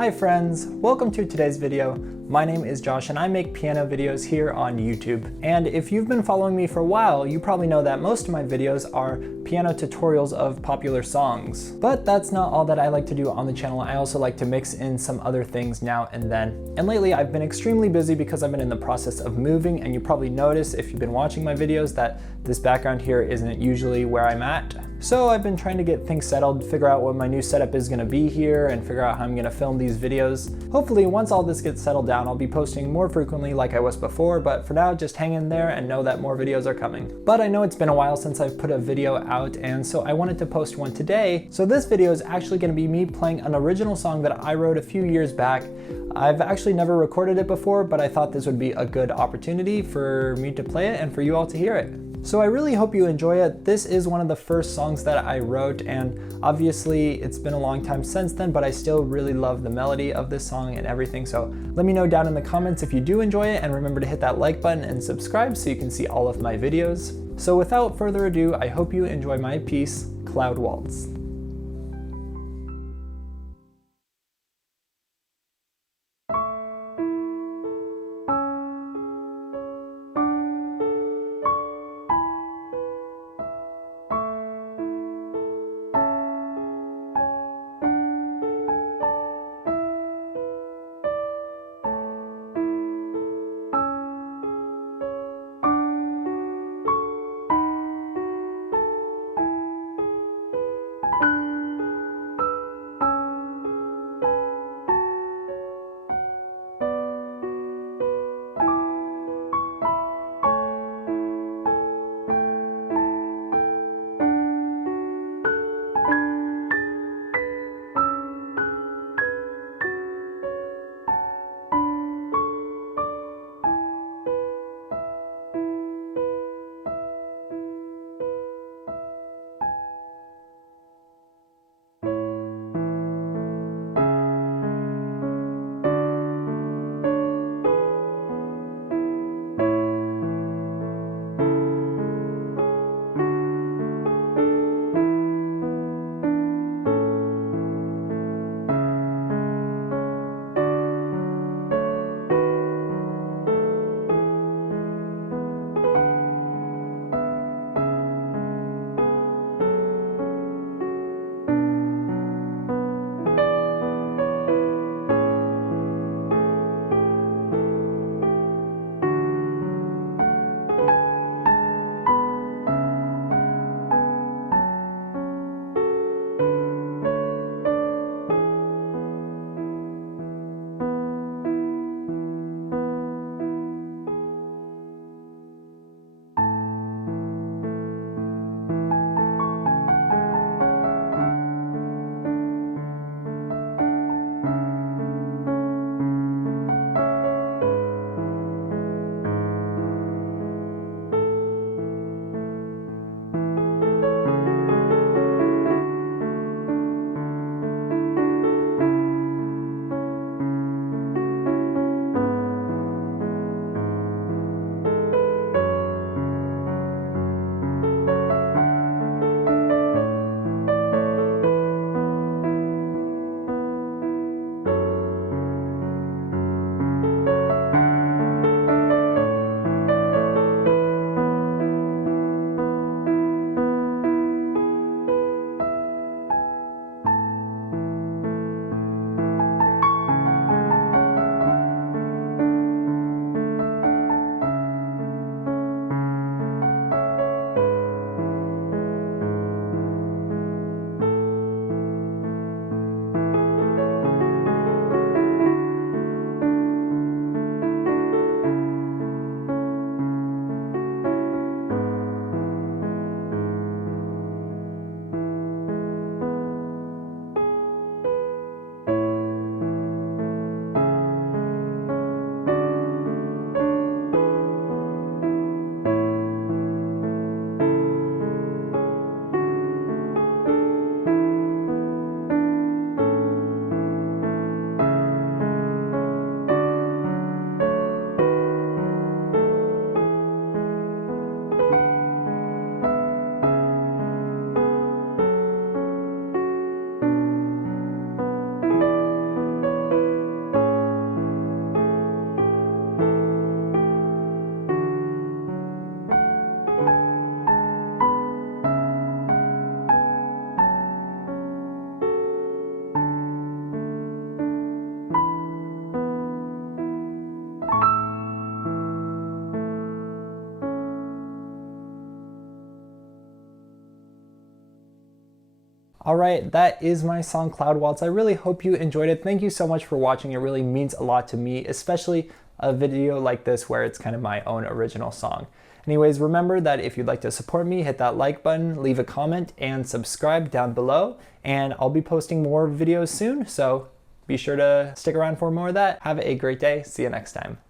Hi friends, welcome to today's video. My name is Josh and I make piano videos here on YouTube. And if you've been following me for a while, you probably know that most of my videos are piano tutorials of popular songs. But that's not all that I like to do on the channel. I also like to mix in some other things now and then. And lately I've been extremely busy because I've been in the process of moving, and you probably noticed if you've been watching my videos that this background here isn't usually where I'm at. So I've been trying to get things settled, figure out what my new setup is gonna be here, and figure out how I'm gonna film these videos. Hopefully once all this gets settled down, I'll be posting more frequently like I was before, but for now just hang in there and know that more videos are coming. But I know it's been a while since I've put a video out, and so I wanted to post one today. So this video is actually gonna be me playing an original song that I wrote a few years back. I've actually never recorded it before, but I thought this would be a good opportunity for me to play it and for you all to hear it. So I really hope you enjoy it. This is one of the first songs that I wrote, and obviously it's been a long time since then, but I still really love the melody of this song and everything. So let me know down in the comments if you do enjoy it, and remember to hit that like button and subscribe so you can see all of my videos. So without further ado, I hope you enjoy my piece, Cloud Waltz. All right, that is my song Cloud Waltz. I really hope you enjoyed it. Thank you so much for watching. It really means a lot to me, especially a video like this where it's kind of my own original song. Anyways, remember that if you'd like to support me, hit that like button, leave a comment, and subscribe down below. And I'll be posting more videos soon, so be sure to stick around for more of that. Have a great day. See you next time.